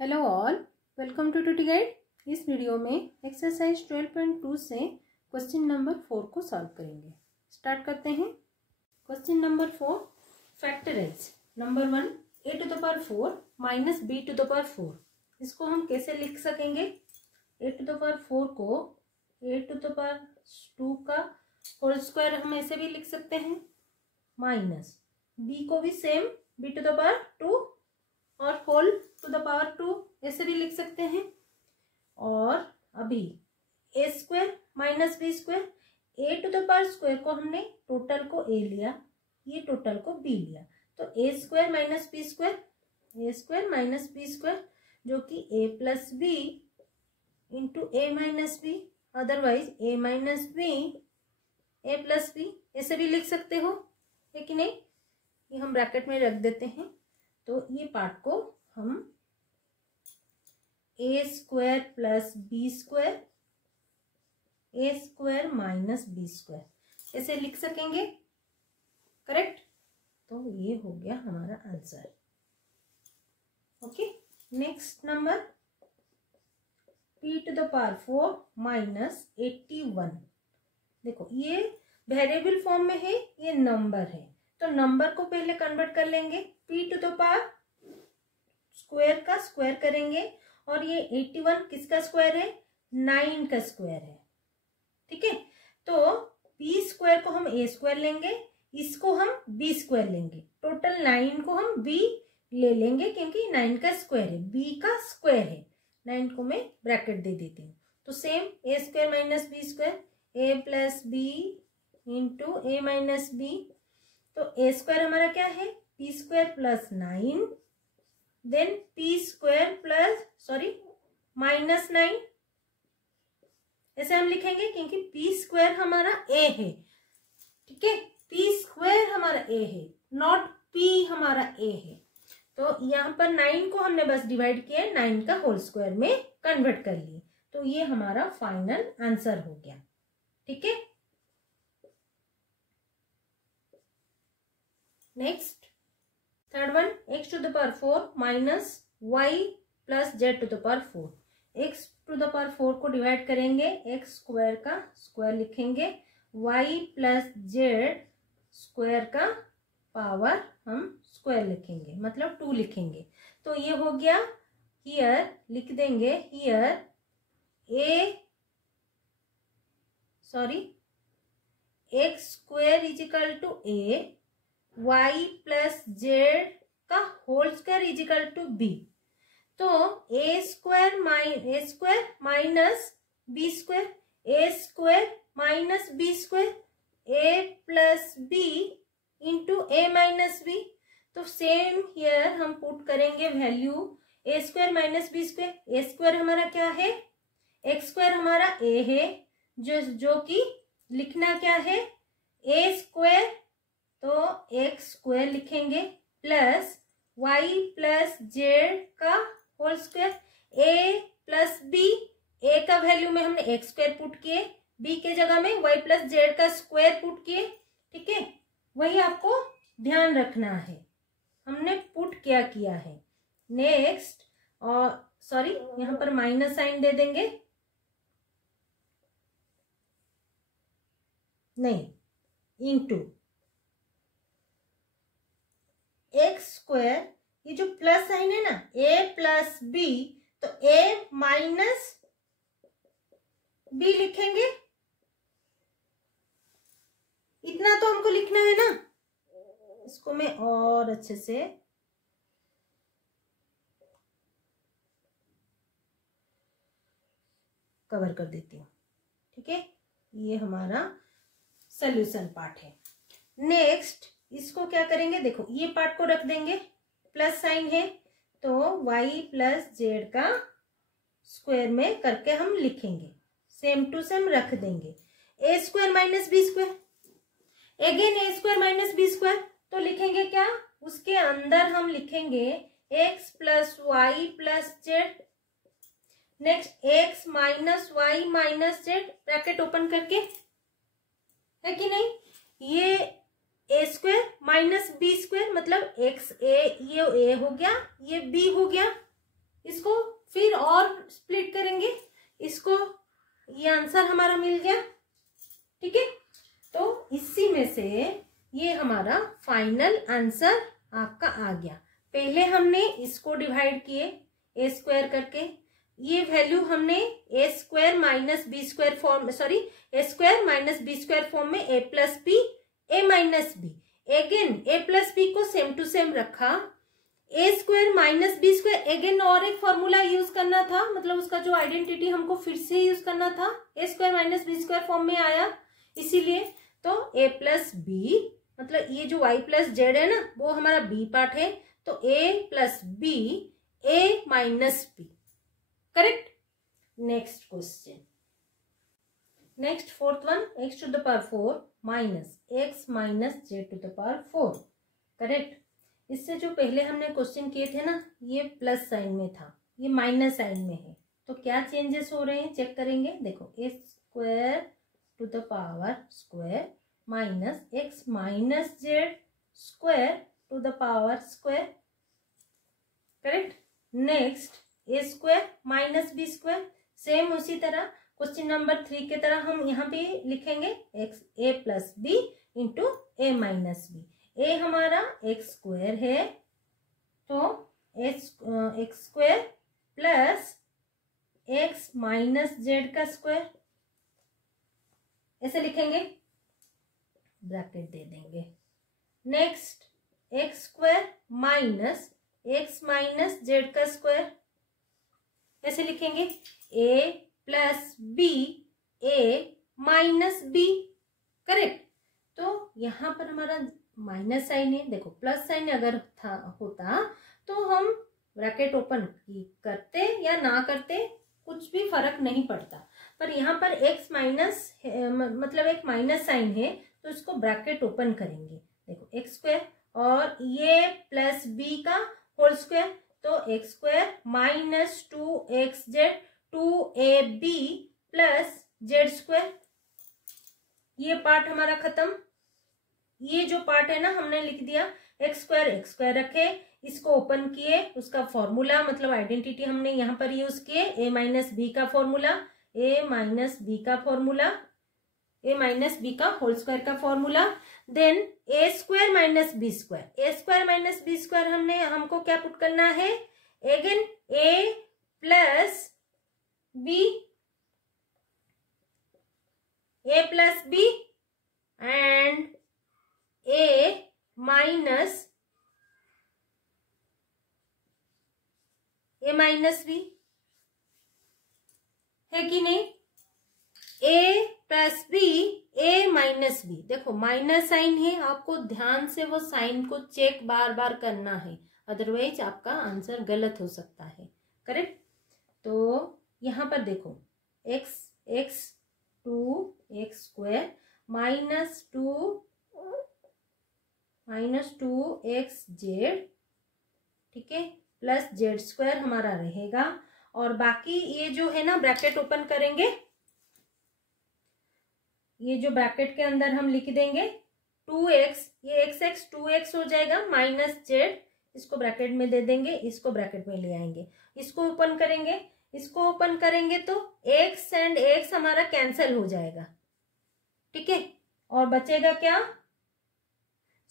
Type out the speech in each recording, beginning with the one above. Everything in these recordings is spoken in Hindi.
हेलो ऑल, वेलकम टू टूटी गाइड। इस वीडियो में एक्सरसाइज 12.2 से क्वेश्चन नंबर 4 को सॉल्व करेंगे। स्टार्ट करते हैं। Question number 4, factorise number 1 a to the power 4 minus b to the power 4। इसको हम कैसे लिख सकेंगे? a टू द पावर 4 को a टू द पावर 2 का होल स्क्वायर हम ऐसे भी लिख सकते हैं, माइनस b को भी same b to the power 2 और होल टू द पावर 2 ऐसे भी लिख सकते हैं। और अभी A square minus B square, A to the power square को हमने टोटल को ए लिया, ये टोटल को बी लिया, तो A square minus B square, A square minus B square जो कि ए plus B into A minus B, otherwise A minus B A plus B ऐसे भी लिख सकते हो, है कि नहीं? ये हम ब्रैकेट में रख देते हैं। तो ये पार्ट को हम A square plus B square, A square minus B square ऐसे लिख सकेंगे, करेक्ट? तो ये हो गया हमारा answer. Okay, next number p to the power 4 minus 81। देखो ये वेरिएबल फॉर्म में है, ये नंबर है, तो नंबर को पहले कन्वर्ट कर लेंगे, p to the power square का स्क्वायर करेंगे, और ये 81 किसका स्क्वायर है? 9 का स्क्वायर है, ठीक है? तो p स्क्वायर को हम a स्क्वायर लेंगे, इसको हम b स्क्वायर लेंगे, टोटल 9 को हम b ले लेंगे क्योंकि 9 का स्क्वायर है, b का स्क्वायर है। 9 को मैं ब्रैकेट दे देती हूँ, तो same a square minus B square, a plus B into A minus B. तो a स्क्वायर हमारा क्या है? p square plus 9 then p square plus minus 9 ऐसे हम लिखेंगे क्योंकि p स्क्वायर हमारा a है, ठीक है? p स्क्वायर हमारा a है, नॉट p हमारा a है। तो यहाँ पर 9 को हमने बस डिवाइड किया, 9 का होल स्क्वायर में कन्वर्ट कर लिए, तो ये हमारा फाइनल आंसर हो गया, ठीक है? Next third one, x to the power 4 minus y plus z to the power 4। x to the power 4 को डिवाइड करेंगे, x स्क्वायर का स्क्वायर लिखेंगे, y प्लस z स्क्वायर का पावर हम स्क्वायर लिखेंगे, मतलब 2 लिखेंगे। तो ये हो गया, हियर लिख देंगे, here x square is equal to a, y plus Z का whole square is equal to B. तो A square minus B square, A square minus B square, A plus B into A minus B. तो सेम हियर हम पुट करेंगे value, A square minus B square, A square हमारा क्या है? एक्स स्क्वायर हमारा ए है, जो कि लिखना क्या है? ए स्क्वायर, तो एक्स स्क्वायर लिखेंगे प्लस वाई प्लस जेड का whole square, A plus B, ए का वैल्यू में हमने एक्स स्क्वायर पुट किए, बी के जगह में वाई प्लस जेड का स्क्वायर पुट किए, ठीक है? वही आपको ध्यान रखना है, हमने पुट क्या किया है। नेक्स्ट, और यहाँ पर माइनस साइन दे देंगे, नहीं, इंटू एक्स स्क्वायर, ये जो प्लस साइन है ना, a प्लस बी, तो a माइनस बी लिखेंगे, इतना तो हमको लिखना है ना। इसको मैं और अच्छे से कवर कर देती हूँ, ठीक है? ये हमारा सॉल्यूशन पार्ट है। नेक्स्ट इसको क्या करेंगे? देखो ये पार्ट को रख देंगे, प्लस साइन है तो y प्लस जेड का स्क्वायर में करके हम लिखेंगे, सेम टू सेम रख देंगे। A square minus B square, again A square minus B square, तो लिखेंगे क्या? उसके अंदर हम लिखेंगे x plus Y plus Z, next x minus Y minus Z, bracket open करके, है कि नहीं? ये A square minus B square मतलब एक्स ए, ये ए हो गया, ये बी हो गया, इसको फिर और स्प्लिट करेंगे, इसको, ये आंसर हमारा मिल गया। ठीक है, तो इसी में से ये हमारा फाइनल आंसर आपका आ गया। पहले हमने इसको डिवाइड किए ए स्क्वायर करके, ये वैल्यू हमने A square minus B square form, sorry A square minus B square form में A plus B A minus B, again A plus B को सेम टू सेम रखा, A square minus B square, again और एक फॉर्मूला यूज करना था, मतलब उसका जो आइडेंटिटी हमको फिर से यूज करना था, A square minus B square form में आया, इसीलिए तो ए प्लस बी, मतलब ये जो y प्लस जेड है ना वो हमारा b पार्ट है, तो a plus B A minus B, correct. Next question, next fourth one, x to the power 4 minus x minus Z to the power 4, correct. इससे जो पहले हमने क्वेश्चन किए थे ना, ये प्लस साइन में था, ये माइनस साइन में है, तो क्या चेंजेस हो रहे हैं चेक करेंगे। देखो A square to the power square minus X minus Z square to the power square, correct. Next A square minus B square, same उसी तरह क्वेश्चन नंबर 3 की तरह हम यहाँ पे लिखेंगे x A plus B into A minus B. ए हमारा एक्स स्क्वायर है, तो x square plus x minus Z का स्क्वायर, ऐसे लिखेंगे, ब्रैकेट दे देंगे। Next x square minus X minus Z का स्क्वायर, ऐसे लिखेंगे, ए plus B A minus B, correct. तो यहाँ पर हमारा माइनस साइन है, देखो प्लस साइन अगर था होता तो हम ब्रैकेट ओपन करते या ना करते कुछ भी फर्क नहीं पड़ता, पर यहाँ पर एक्स माइनस मतलब एक माइनस साइन है तो इसको ब्रैकेट ओपन करेंगे। देखो एक्स स्क्वायर और ये प्लस बी का होल स्क्वायर, तो x square minus 2xz 2ab plus Z square, ये पार्ट हमारा खत्म। ये जो पार्ट है ना हमने लिख दिया, एक्स स्क्वायर रखे, इसको ओपन किए, उसका फॉर्मूला मतलब आइडेंटिटी हमने यहाँ पर यूज किए, ए माइनस बी का फॉर्मूला, ए माइनस बी का फॉर्मूला, ए माइनस बी का होल स्क्वायर का formula, then A square minus B square, A square minus B square हमको क्या पुट करना है, again A plus B, A plus B and A minus B, है कि नहीं, A plus B A minus B. देखो माइनस साइन है, आपको ध्यान से वो साइन को चेक बार बार करना है, अदरवाइज आपका आंसर गलत हो सकता है, करेक्ट। तो यहाँ पर देखो x 2x square minus 2xz, ठीक है, प्लस जेड स्क्वायर हमारा रहेगा, और बाकी ये जो है ना ब्रैकेट ओपन करेंगे, ये जो ब्रैकेट के अंदर हम लिख देंगे 2x, ये x 2x हो जाएगा, माइनस जेड, इसको ब्रैकेट में दे देंगे, इसको ब्रैकेट में ले आएंगे, इसको ओपन करेंगे, इसको ओपन करेंगे तो x एंड x हमारा कैंसिल हो जाएगा, ठीक है, और बचेगा क्या,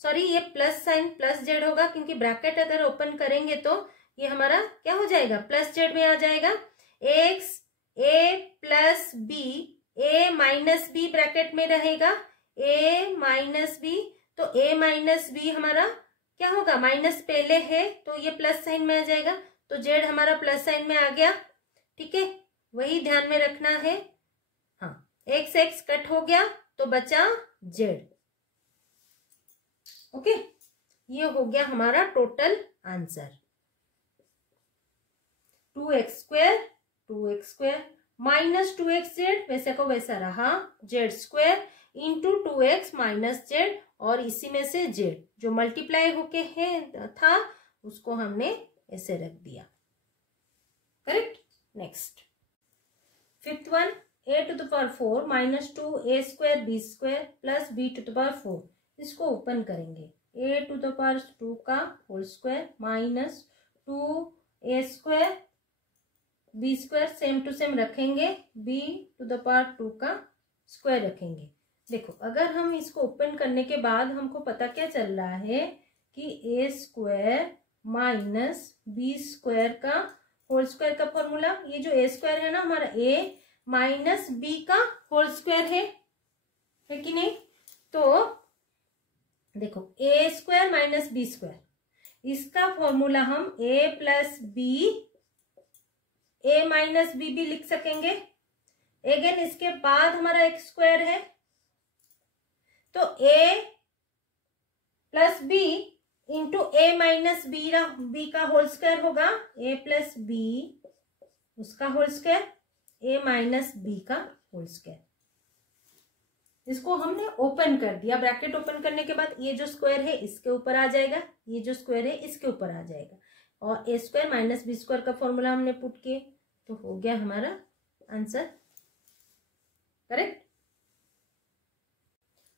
सॉरी ये प्लस साइन प्लस जेड होगा, क्योंकि ब्रैकेट अगर ओपन करेंगे तो ये हमारा क्या हो जाएगा, प्लस जेड में आ जाएगा, x A plus B A minus B bracket में रहेगा, ए माइनस बी, तो ए माइनस बी हमारा क्या होगा, माइनस पहले है तो ये प्लस साइन में आ जाएगा, तो जेड हमारा प्लस साइन में आ गया, ठीक है, वही ध्यान में रखना है। हाँ, एक्स एक्स कट हो गया तो बचा जेड, ओके, ये हो गया हमारा total answer, 2x square minus 2xz वैसे को वैसा रहा, Z square into 2x minus Z, और इसी में से जेड जो मल्टीप्लाई होके है था उसको हमने ऐसे रख दिया, correct. Next fifth one, a to the power 4 minus 2a square b square plus b to the power 4, इसको ओपन करेंगे, a टू द पावर 2 का whole square minus 2a square B square same to same रखेंगे, बी टू द पावर 2 का स्क्वायर रखेंगे। देखो अगर हम इसको ओपन करने के बाद हमको पता क्या चल रहा है कि ए स्क्वायर माइनस बी स्क्वायर का होल स्क्वायर का फॉर्मूला, ये जो ए स्क्वायर है ना हमारा, ए माइनस बी का होल स्क्वायर है कि नहीं। तो देखो A square minus B square, इसका फॉर्मूला हम ए plus B, A minus B भी लिख सकेंगे। अगेन इसके बाद हमारा एक स्क्वायर है, तो ए plus B into A minus B का होल स्क्वायर होगा, ए प्लस बी उसका होल स्क्वायर, ए माइनस बी का होल स्क्वायर। इसको हमने ओपन कर दिया, ब्रैकेट ओपन करने के बाद ये जो स्क्वायर है इसके ऊपर आ जाएगा, ये जो स्क्वायर है इसके ऊपर आ जाएगा, और ए स्क्वायर माइनस बी स्क्वायर का फॉर्मूला हमने पुट किए, तो हो गया हमारा आंसर करेक्ट।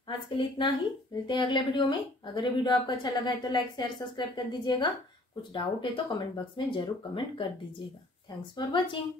आज के लिए इतना ही, मिलते हैं अगले वीडियो में। अगर ये वीडियो आपको अच्छा लगा है तो लाइक शेयर सब्सक्राइब कर दीजिएगा। कुछ डाउट है तो कमेंट बॉक्स में जरूर कमेंट कर दीजिएगा। Thanks for watching.